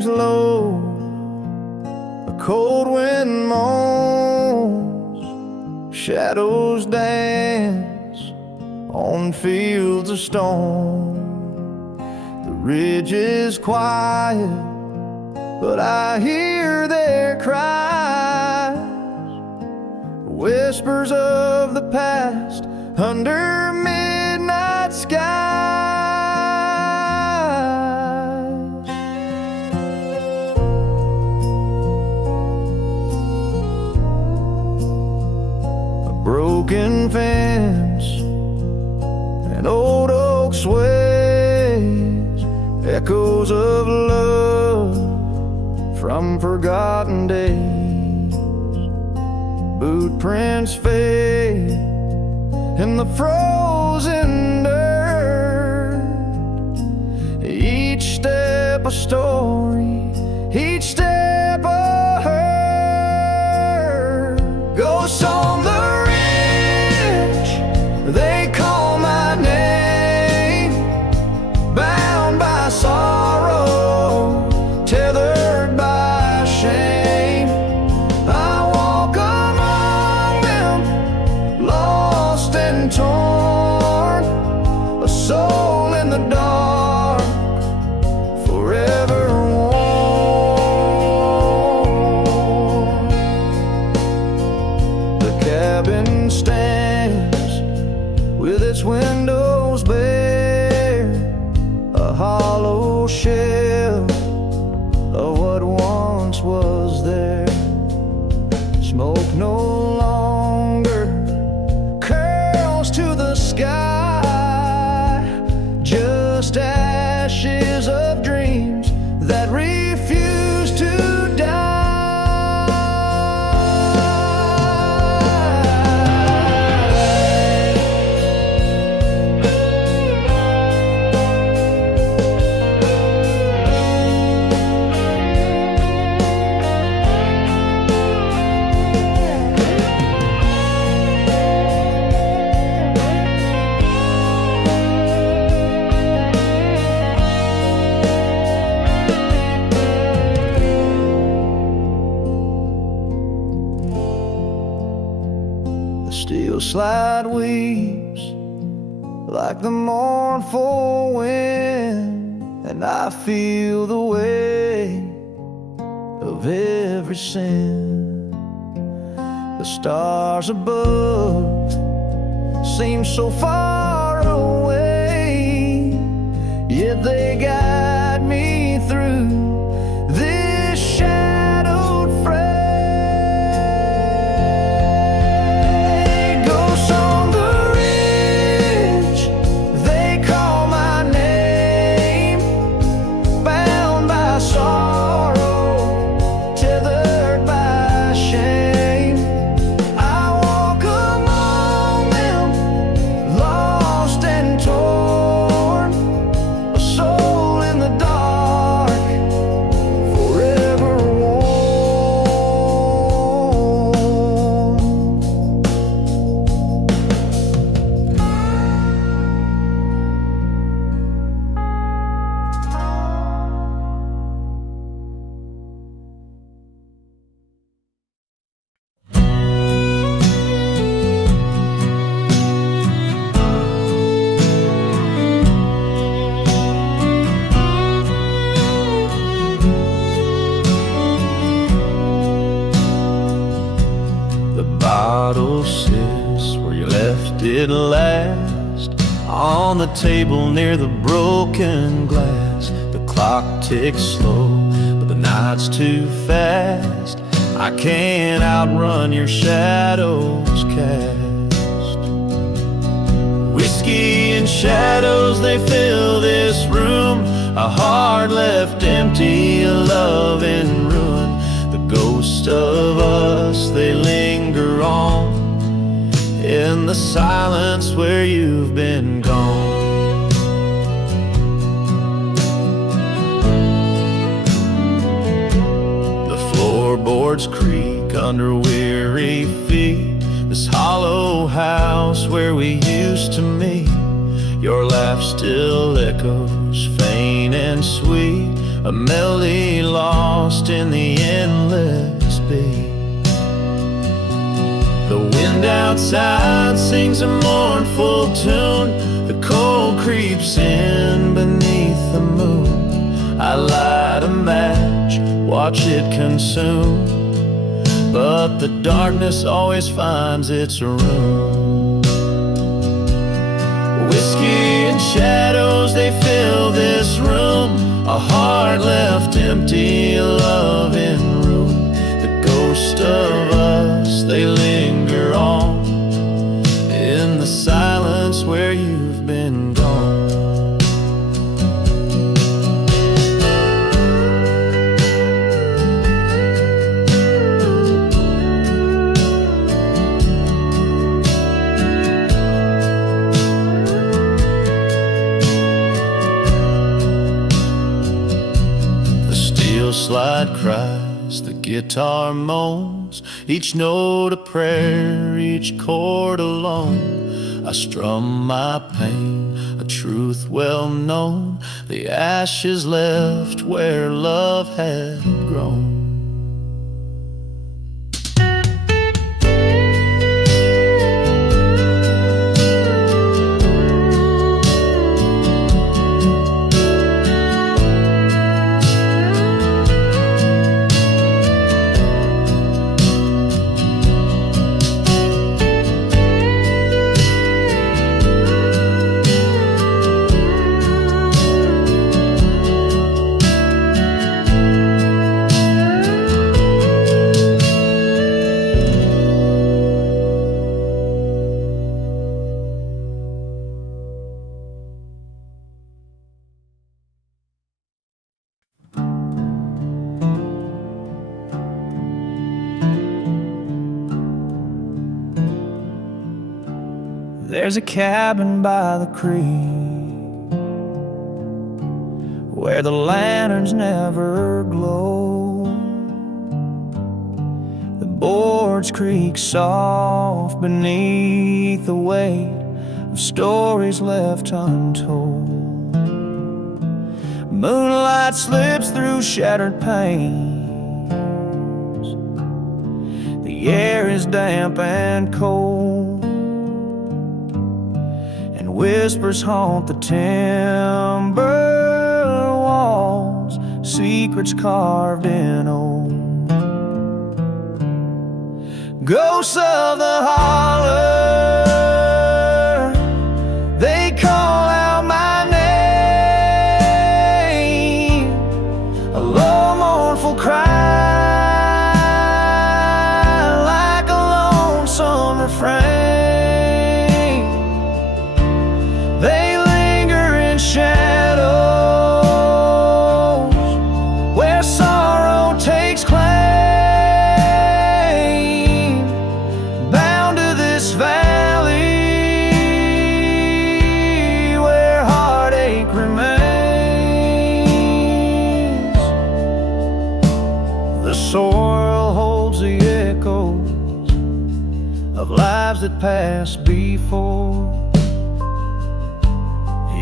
hangs low, a cold wind moans, shadows dance on fields of stone. The ridge is quiet, but I hear their cries, whispers of the past under midnight skies. A broken fence, an old oak sways, echoes of love from forgotten days. Boot prints fade in the frozen dirt, each step a story, each step a hurt. Ghosts on the ridge, they call my name, bound by sorrow, tethered by shame. I walk among them, lost and torn, a soul in the dark, forever worn. The cabin stands with its windows bare, a hollow shell of what once was there. Smoke no longer curls to the sky, just ashes of dreams that refuse to die. The steel slide weeps like the mournful wind, and I feel the weight of every sin. The stars above seem so far away, yet they guide me through this shadowed fray. Ghosts on the ridge, they call my name, bound by sorrow, tethered by shame. I walk among them, lost and torn, a soul in the dark, forever worn. The bottle sits where you left it last, on the table near the broken glass. The clock ticks slow, but the night's too fast. I can't outrun your shadow's cast. Whiskey and shadows, they fill this room, a heart left empty, a love in ruin. The ghosts of us, they linger on in the silence where you've been gone. The floorboards creak under weary feet, this hollow house where we used to meet. Your laugh still echoes, faint and sweet, a melody lost in the endless beat. The wind outside sings a mournful tune, the cold creeps in beneath the moon. I light a match, watch it consume, but the darkness always finds its room. Whiskey and shadows, they fill this room, a heart left empty, a love in ruin. The ghosts of us, they linger on in the silence where you've been gone. Slide cries, the guitar moans, each note a prayer, each chord alone. I strum my pain, a truth well known, the ashes left where love had grown. There's a cabin by the creek where the lanterns never glow. The boards creak soft beneath the weight of stories left untold. Moonlight slips through shattered panes. The air is damp and cold, whispers haunt the timber walls, secrets carved in old. Ghosts of the holler, they call out my name, a low mournful cry like a lonesome refrain. The soil holds the echoes of lives that passed before.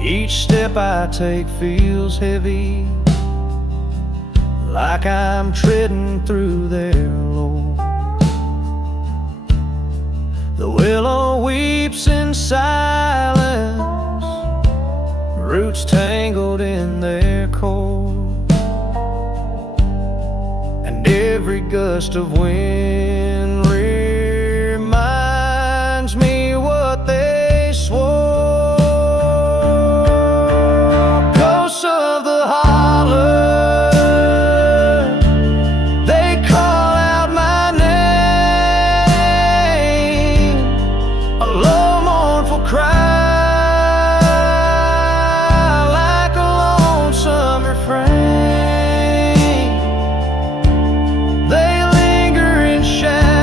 Each step I take feels heavy, like I'm treading through their lore. The willow weeps in silence, roots tangled in their core. Every gust of wind reminds me what they swore. Ghosts of the holler, they call out my name, a low mournful cry like a lonesome refrain. They linger in shadow,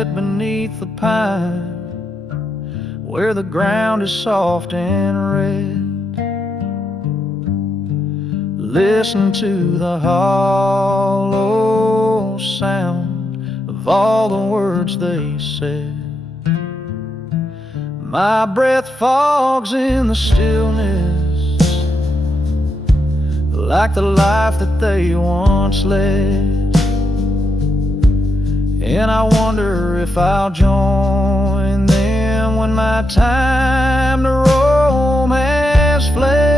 sit beneath the pine where the ground is soft and red. Listen to the hollow sound of all the words they said. My breath fogs in the stillness, like the life that they once led. And I wonder if I'll join them when my time to roam has fled.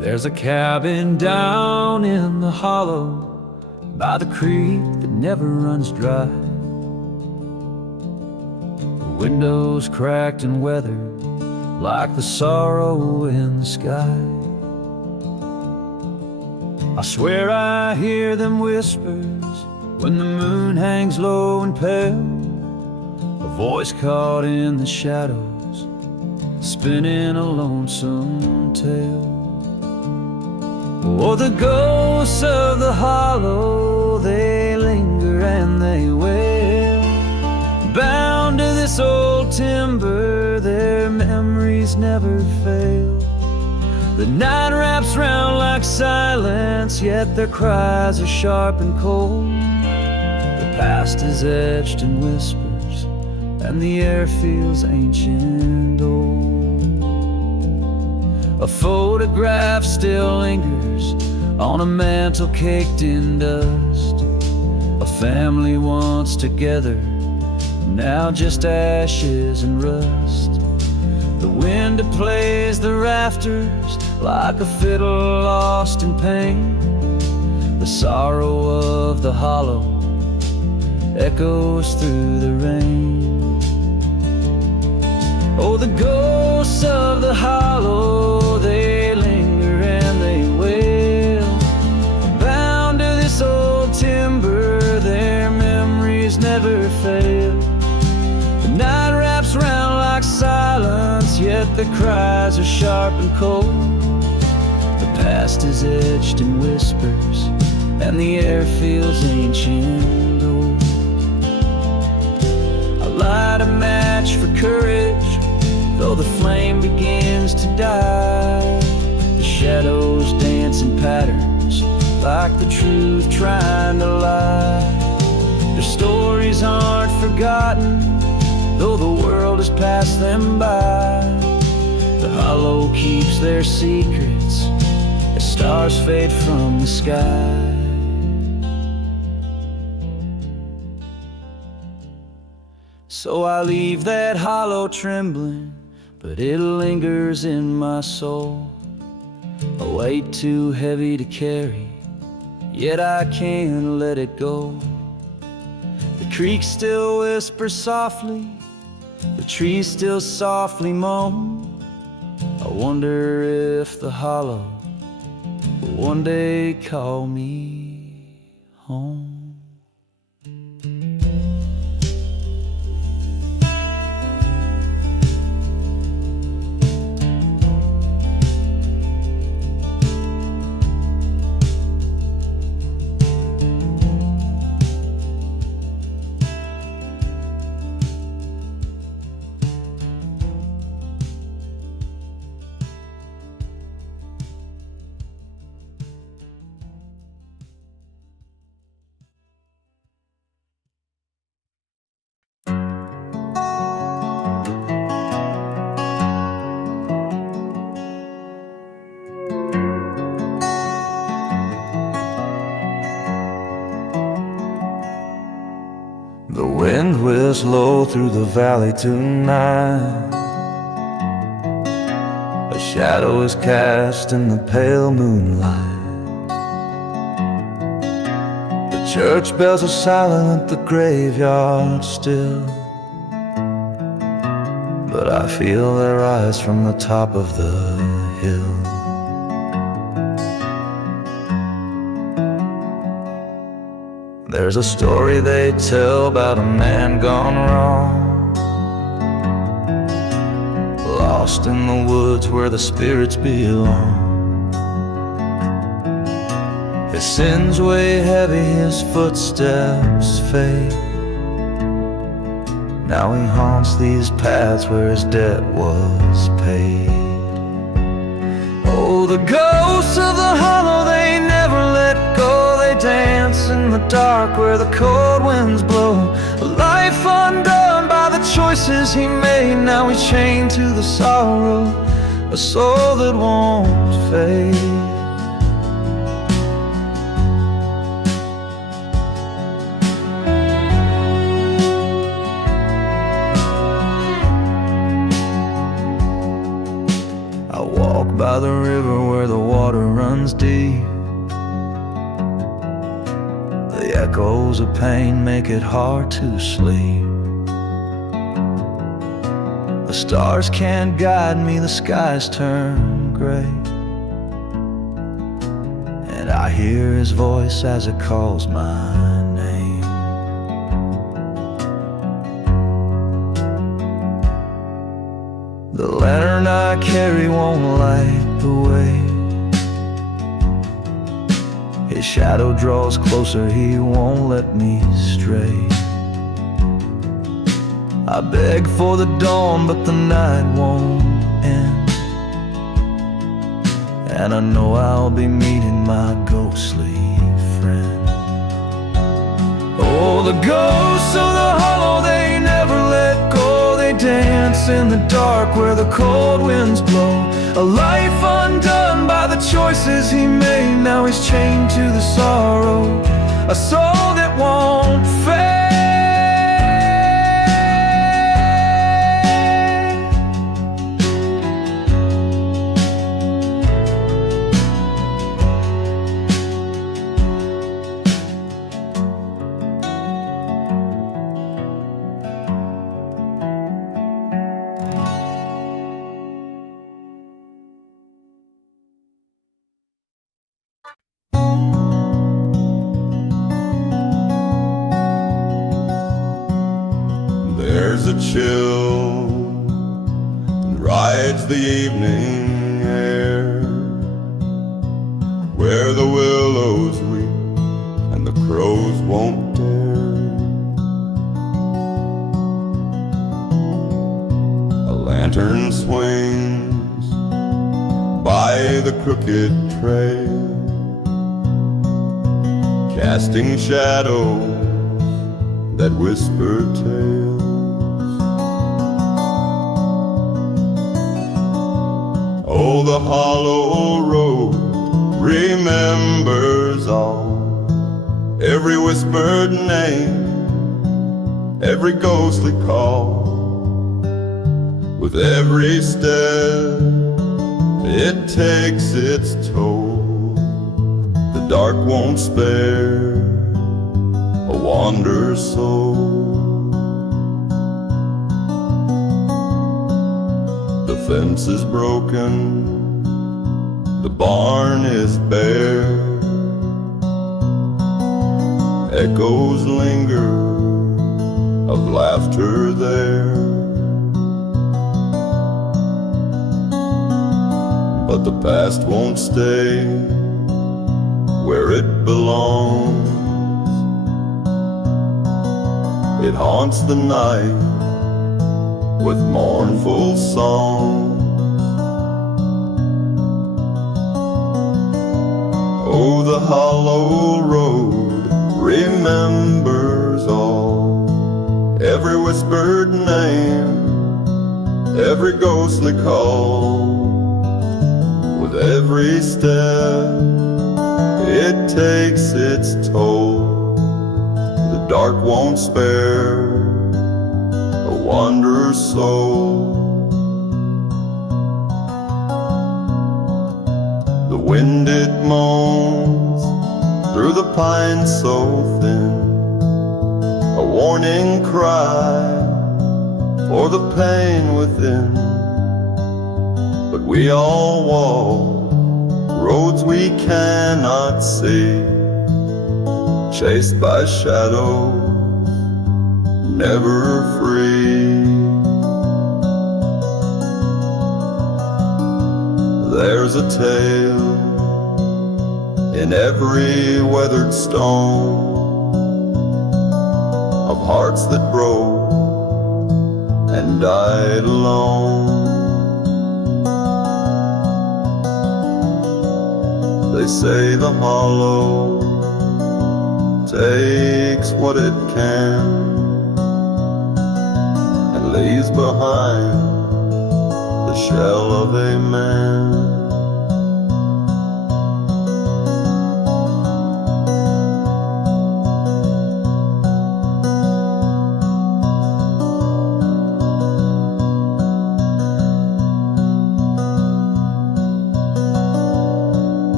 There's a cabin down in the hollow by the creek that never runs dry. The windows cracked and weathered like the sorrow in the sky. I swear I hear them whispers when the moon hangs low and pale, a voice caught in the shadows spinning a lonesome tale. Oh, the ghosts of the hollow, they linger and they wail. Bound to this old timber, their memories never fail. The night wraps round like silence, yet their cries are sharp and cold. The past is etched in whispers, and the air feels ancient old. A photograph still lingers on a mantle caked in dust. A family once together, now just ashes and rust. The wind plays the rafters like a fiddle lost in pain. The sorrow of the hollow echoes through the rain. Oh, the ghosts of the hollow, they linger and they wail. Bound to this old timber, their memories never fail. The night wraps round like silence, yet the cries are sharp and cold. The past is etched in whispers, and the air feels ancient old. I light a match for courage, though the flame begins to die. The shadows dance in patterns like the truth trying to lie. Their stories aren't forgotten, though the world has passed them by. The hollow keeps their secrets as stars fade from the sky. So I leave that hollow trembling, but it lingers in my soul. A weight too heavy to carry, yet I can't let it go. The creek still whispers softly, the trees still softly moan. I wonder if the hollow will one day call me home. wind whistles low through the valley tonight. A shadow is cast in the pale moonlight. The church bells are silent, the graveyard still, but I feel their rise from the top of the hill. There's a story they tell about a man gone wrong, lost in the woods where the spirits belong. His sins weigh heavy, his footsteps fade. Now he haunts these paths where his debt was paid. Oh, the ghosts of the hollow, they never let go. They dance in the dark where the cold winds blow. A life undone by the choices he made. Now he's chained to the sorrow, a soul that won't fade. I walk by the river where the water runs deep. The echoes of pain make it hard to sleep. The stars can't guide me, the skies turn gray, and I hear his voice as it calls my name. The lantern I carry won't light the way. His shadow draws closer, he won't let me stray. I beg for the dawn, but the night won't end, and I know I'll be meeting my ghostly friend. Oh, the ghosts of the hollow, they never let go. They dance in the dark where the cold winds blow. A life undone by the choices he made. Now he's chained to the sorrow, a soul that won't fade. There's a chill that rides the evening air, where the willows weep and the crows won't dare. A lantern swings by the crooked trail, casting shadows that whisper tales. Oh, the hollow road remembers all, every whispered name, every ghostly call. With every step it takes its toll, the dark won't spare a wanderer's soul. The fence is broken, the barn is bare, echoes linger of laughter there. But the past won't stay where it belongs. It haunts the night with mournful songs. Oh, the hollow road remembers all, every whispered name, every ghostly call. With every step it takes its toll, the dark won't spare wanderer's soul. The wind it moans through the pines so thin, a warning cry for the pain within. But we all walk roads we cannot see, chased by shadows, never free. There's a tale in every weathered stone of hearts that broke and died alone. They say the hollow takes what it can and leaves behind the shell of a man.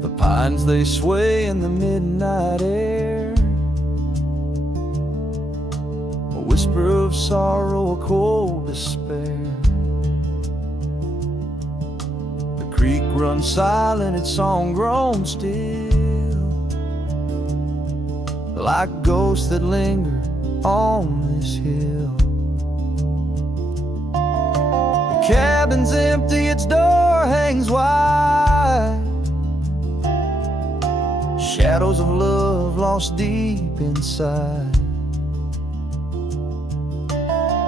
The pines, they sway in the midnight air, a whisper of sorrow, a cold despair. The creek runs silent, its song grown still, like ghosts that linger on this hill. The cabin's empty, its door hangs wide, shadows of love lost deep inside.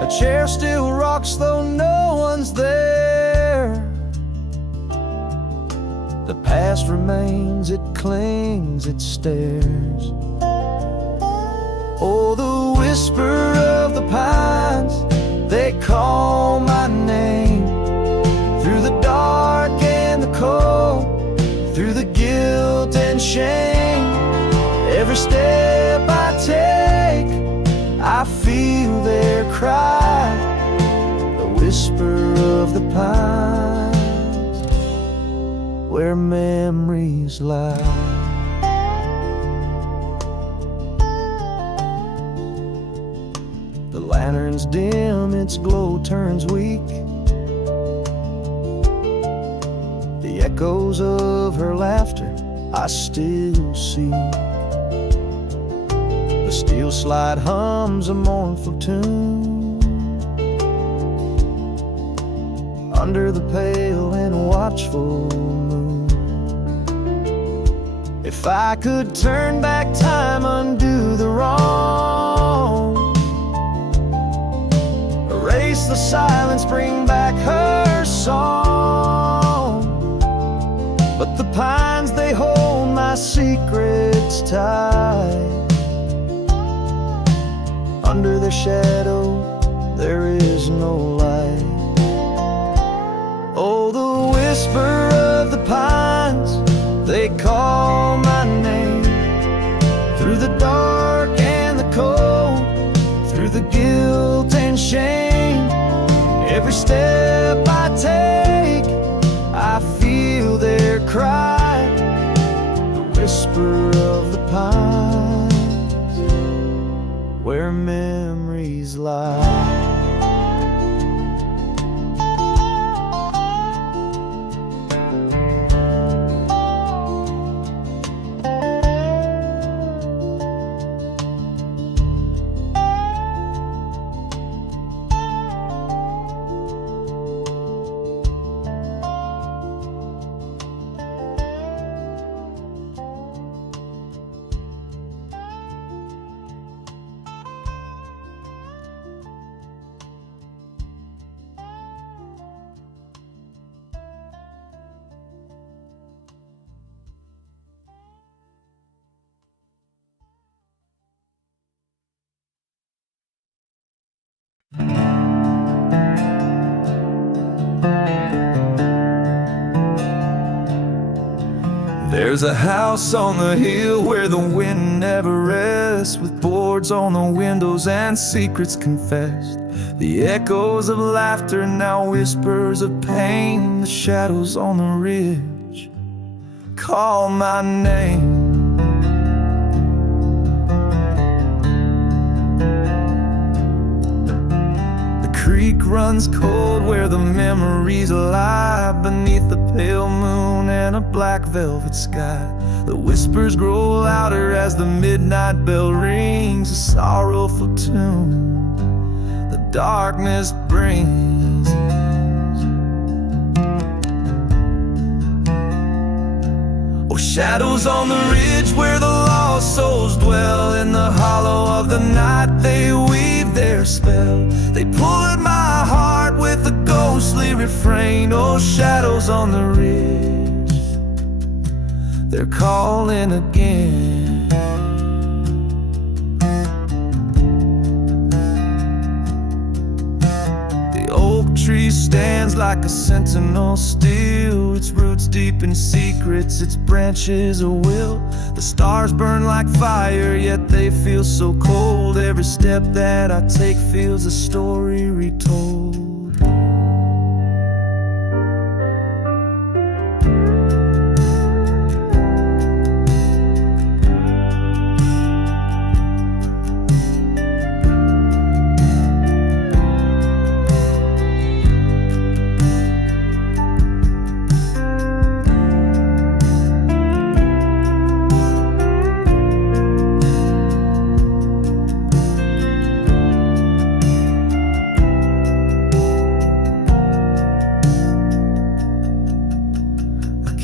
A chair still rocks though no one's there. The past remains, it clings, it stares. Oh, the whisper of the pines, they call my name, through the dark and the cold, through the guilt and shame. Every step I take, I feel their cry, the whisper of the pines, where memories lie. The lantern's dim, its glow turns weak, the echoes of her laughter I still see. The steel slide hums a mournful tune under the pale and watchful moon. If I could turn back time, undo the wrong, erase the silence, bring back her song. But the pines, they hold my secrets tight. Under their shadow, there is no light. Oh, the whisper of the pines, they call my name, through the dark and the cold, through the guilt and shame. Every step I take, I feel their cry, the whisper of the pines, where memories lie. There's a house on the hill where the wind never rests, with boards on the windows and secrets confessed. The echoes of laughter, now whispers of pain. The shadows on the ridge call my name. The creek runs cold where the memories lie, beneath the pale moon and a black velvet sky. The whispers grow louder as the midnight bell rings, a sorrowful tune the darkness brings. Oh, shadows on the ridge where the lost souls dwell, in the hollow of the night they weave their spell. They pull at my heart with a ghostly refrain. Oh, shadows on the ridge, they're calling again. Tree stands like a sentinel still, its roots deep in secrets, its branches a will. The stars burn like fire, yet they feel so cold. Every step that I take feels a story retold.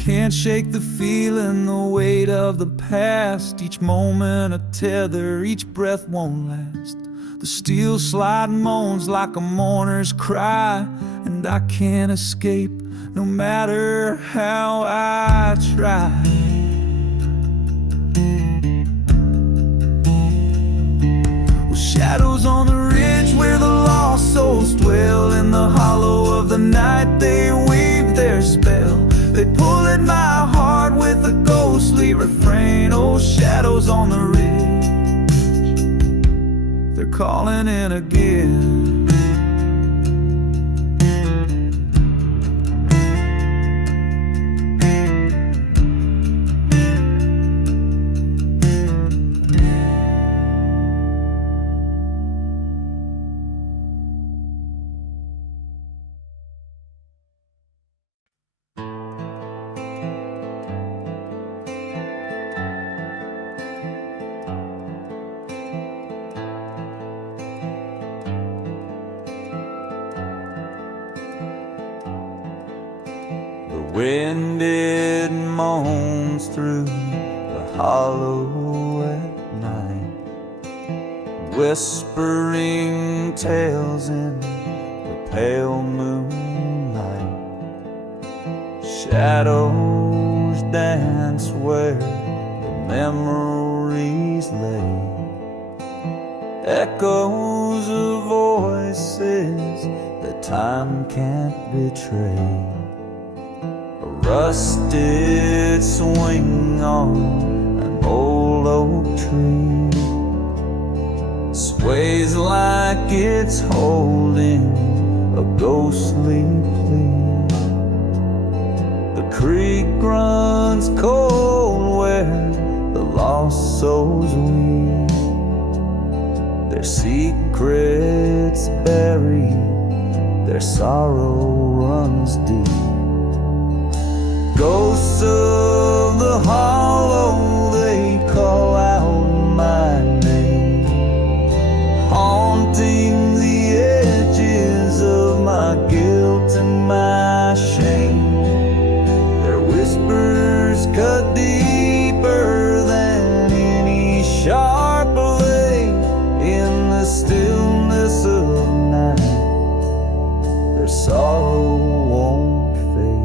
Can't shake the feeling, the weight of the past. Each moment a tether, each breath won't last. The steel slide moans like a mourner's cry, and I can't escape no matter how I try. Well, shadows on the ridge where the lost souls dwell, in the hollow of the night they weave their spell. They pull at my heart with a ghostly refrain. Oh, shadows on the ridge, they're calling in again. The wind it moans through the hollow at night, whispering tales in the pale moonlight. Shadows dance where the memories lay, echoes of voices that time can't betray. A rusted swing on an old oak tree sways like it's holding a ghostly plea. The creek runs cold where the lost souls weep, their secrets buried, their sorrow runs deep. Ghosts of the hollow, they call out my name, haunting the edges of my guilt and my shame. Their whispers cut deeper than any sharp blade in the stillness of night. Their sorrow won't fade.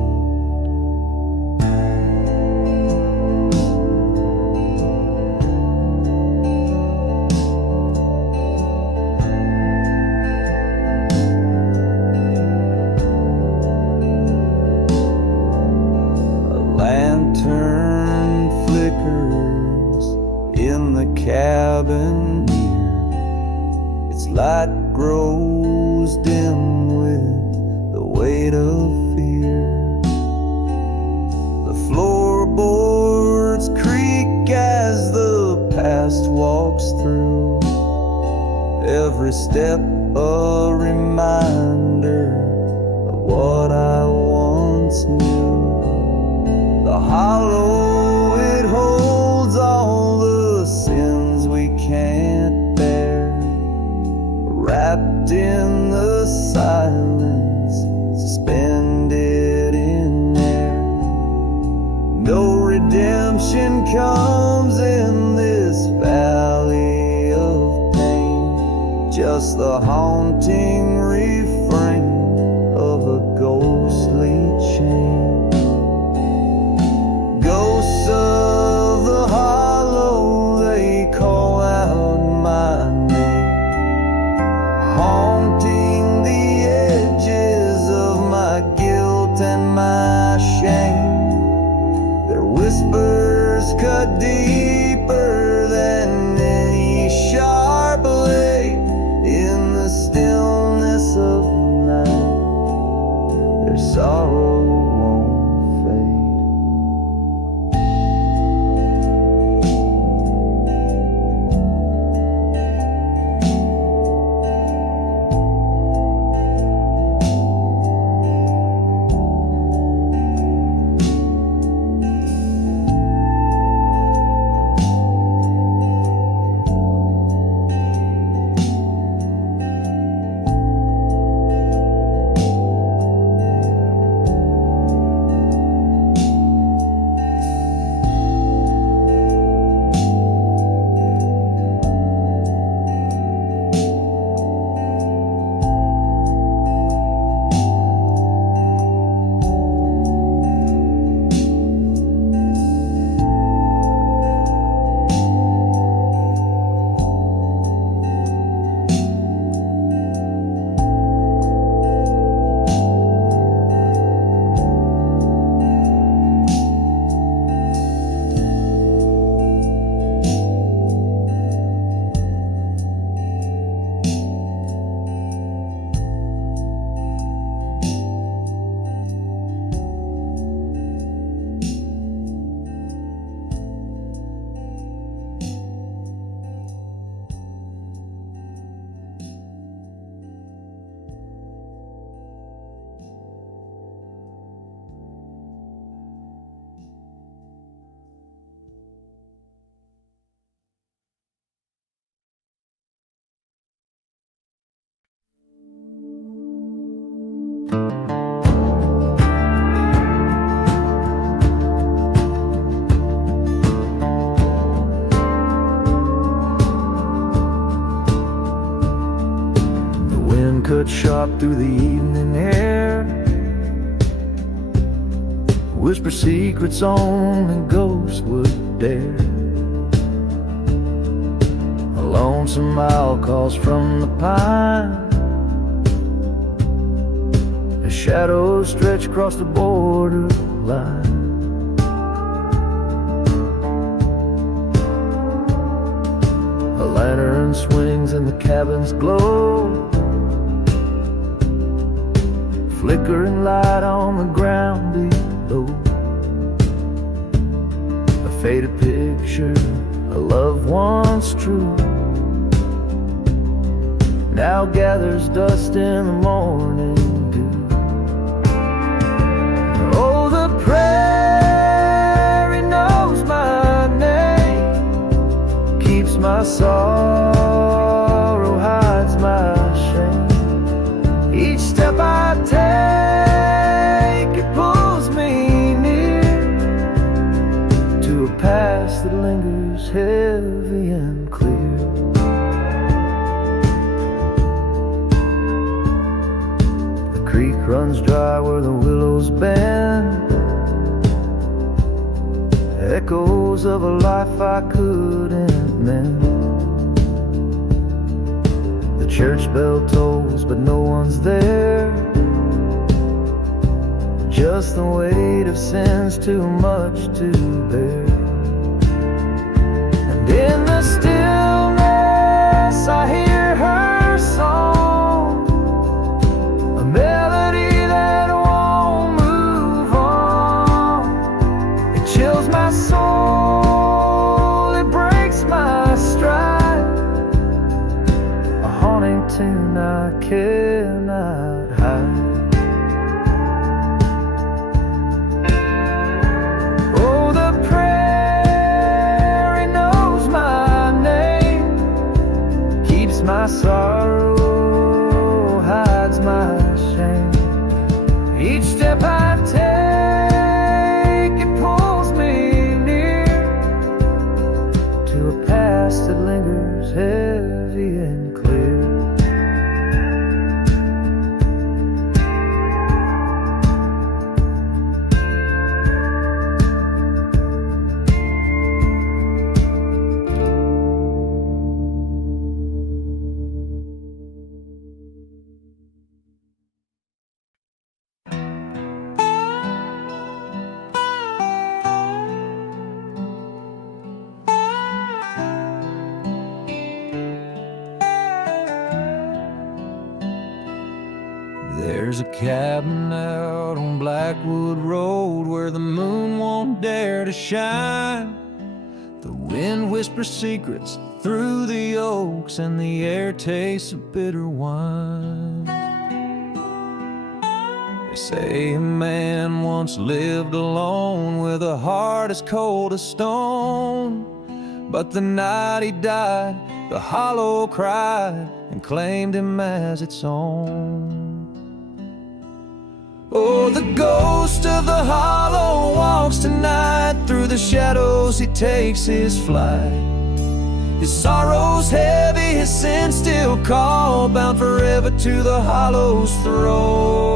cabin near. Its light grows dim with the weight of fear. The floorboards creak as the past walks through. Every step a reminder of what I once knew. The hollow, it holds all the sins we can't bear, wrapped in the silence, suspended in air. No redemption comes in this valley of pain, just the haunting refrain of a ghostly chain. Ghosts of the hollow, they call out my name, haunting the edges of my guilt and my shame. Their whispers cut deeper than any sharp blade. In the stillness of the night, their sorrow won't fade. Cut sharp through the evening air, whisper secrets only ghosts would dare. A lonesome owl calls from the pine, as shadows stretch across the borderline. A lantern swings in the cabin's glow, flickering light on the ground below. A faded picture, a love once true, now gathers dust in the morning dew. Oh, the prairie knows my name, keeps my sorrow, hides my shame. Each step I take, it pulls me near to a past that lingers heavy and clear. The creek runs dry where the willows bend, echoes of a life I couldn't mend. The church bell tolls, but no one's there, just the weight of sin's too much to bear. And in the still my soul, it breaks my stride. A haunting tune I cannot hide. Oh, the prairie knows my name, keeps my sorrow, hides my shame. Each step I take, it pulls me near to a past that lingers heavy and clear. There's a cabin out on Blackwood Road where the moon won't dare to shine. The wind whispers secrets through the oaks, and the air tastes of bitter wine. They say a man once lived alone with a heart as cold as stone, but the night he died, the hollow cried and claimed him as its own. Oh, the ghost of the hollow walks tonight. Through the shadows he takes his flight. His sorrow's heavy, his sins still call, bound forever to the hollow's throne.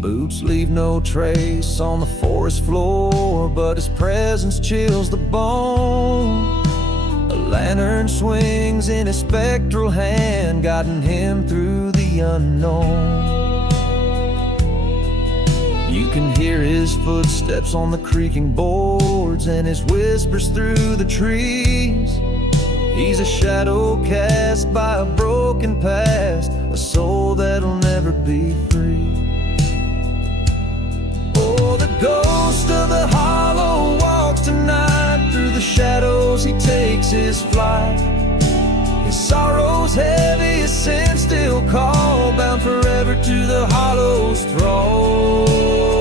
Boots leave no trace on the forest floor, but his presence chills the bone. A lantern swings in his spectral hand, guiding him through the unknown. You can hear his footsteps on the creaking boards and his whispers through the trees. He's a shadow cast by a broken past, a soul that'll never be free. The ghost of the hollow walks tonight. Through the shadows he takes his flight. His sorrow's heavy, his sins still call, bound forever to the hollow's throne.